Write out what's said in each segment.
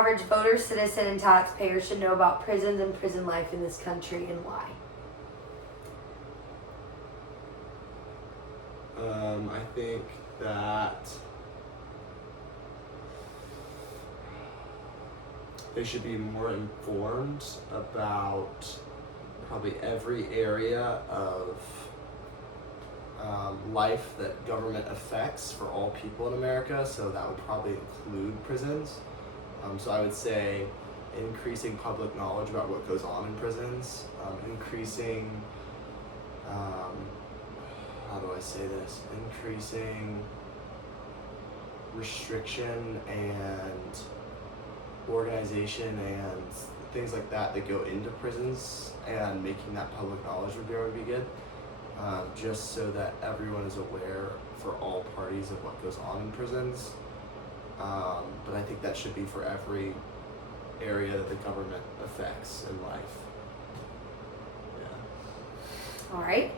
Average voter, citizen, and taxpayer should know about prisons and prison life in this country and why? I think that they should be more informed about probably every area of life that government affects for all people in America, so that would probably include prisons. So I would say increasing public knowledge about what goes on in prisons, increasing, how do I say this? Increasing restriction and organization and things like that go into prisons, and making that public knowledge would be good. Just so that everyone is aware for all parties of what goes on in prisons. But I think that should be for every area that the government affects in life. Yeah. All right.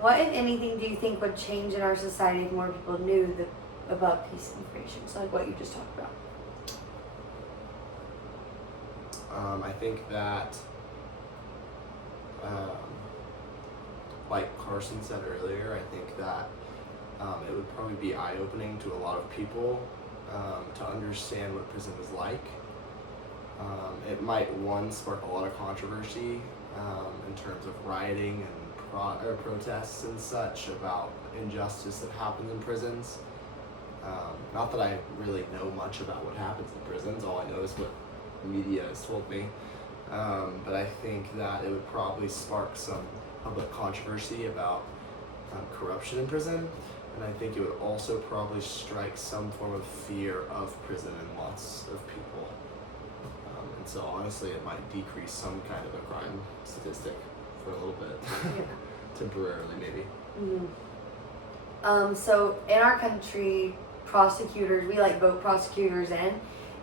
What, if anything, do you think would change in our society if more people knew the above piece of information? So like what you just talked about. I think that, like Carson said earlier, I think that it would probably be eye-opening to a lot of people to understand what prison is like. It might, spark a lot of controversy in terms of rioting and protests and such about injustice that happens in prisons. Not that I really know much about what happens in prisons, all I know is what the media has told me. But I think that it would probably spark some public controversy about corruption in prison, and I think it would also probably strike some form of fear of prison in lots of people. And so honestly, it might decrease some kind of a crime statistic for a little bit, temporarily maybe. Mm-hmm. So in our country, prosecutors, we like vote prosecutors in,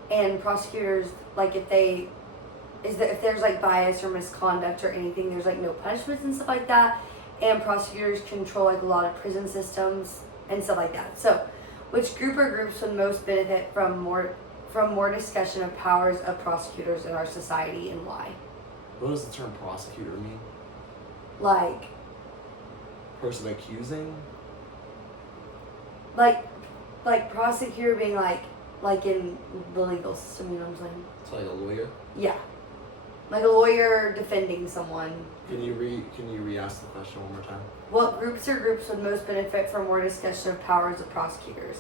and prosecutors, like if there's like bias or misconduct or anything, there's like no punishments and stuff like that, and prosecutors control like a lot of prison systems and stuff like that. So which group or groups would most benefit from more discussion of powers of prosecutors in our society and why? What does the term prosecutor mean? Like Person accusing? Like prosecutor being like in the legal system, you know what I'm saying? It's like a lawyer? Yeah. Like a lawyer defending someone. Can you re-ask the question one more time? What groups or groups would most benefit from more discussion of powers of prosecutors?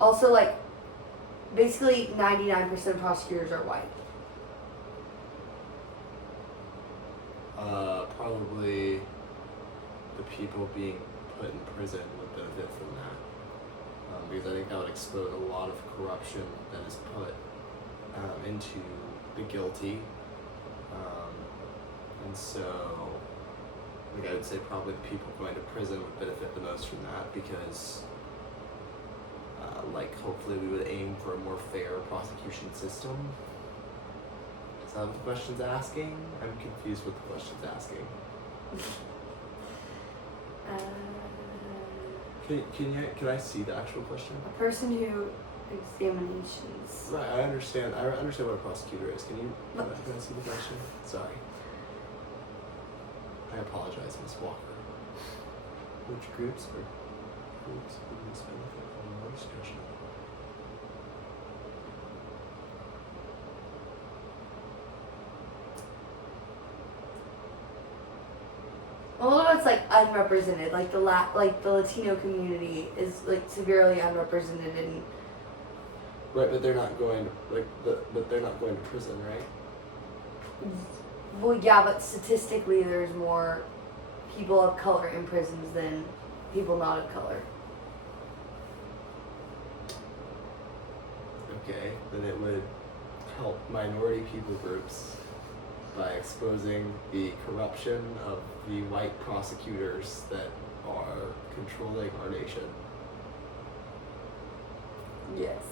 Also, like, basically 99% of prosecutors are white. Probably the people being put in prison would benefit from that. Because I think that would expose a lot of corruption that is put into the guilty. And so, I would say probably the people going to prison would benefit the most from that, because hopefully we would aim for a more fair prosecution system. Is that what the question's asking? I'm confused what the question's asking. Can I see the actual question? A person who examinations. Right, I understand what a prosecutor is. Can I see the question? Sorry. I apologize, Ms. Walker. Which groups would most benefit from more discussion? A lot of it's like unrepresented. Like the Latino community is like severely unrepresented in. Right, but they're not going to prison, right? Well, yeah, but statistically, there's more people of color in prisons than people not of color. Okay, then it would help minority people groups by exposing the corruption of the white prosecutors that are controlling our nation. Yes.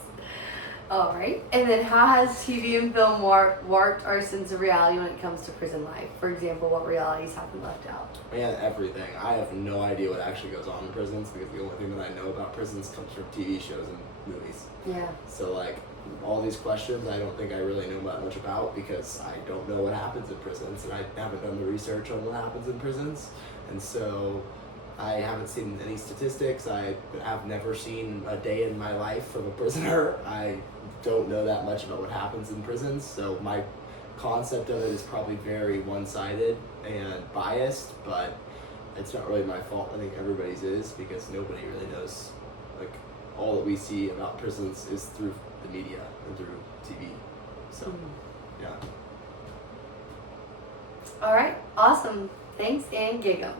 All right. And then how has TV and film warped our sense of reality when it comes to prison life? For example, what realities have been left out? Man, everything. I have no idea what actually goes on in prisons, because the only thing that I know about prisons comes from TV shows and movies. Yeah. So all these questions I don't think I really know that much about, because I don't know what happens in prisons, and I haven't done the research on what happens in prisons, and so I haven't seen any statistics. I have never seen a day in my life of a prisoner. I don't know that much about what happens in prisons, so my concept of it is probably very one-sided and biased, but it's not really my fault. I think everybody's is, because nobody really knows. Like, all that we see about prisons is through the media and through TV. So, yeah. All right, awesome. Thanks, and Gig'em.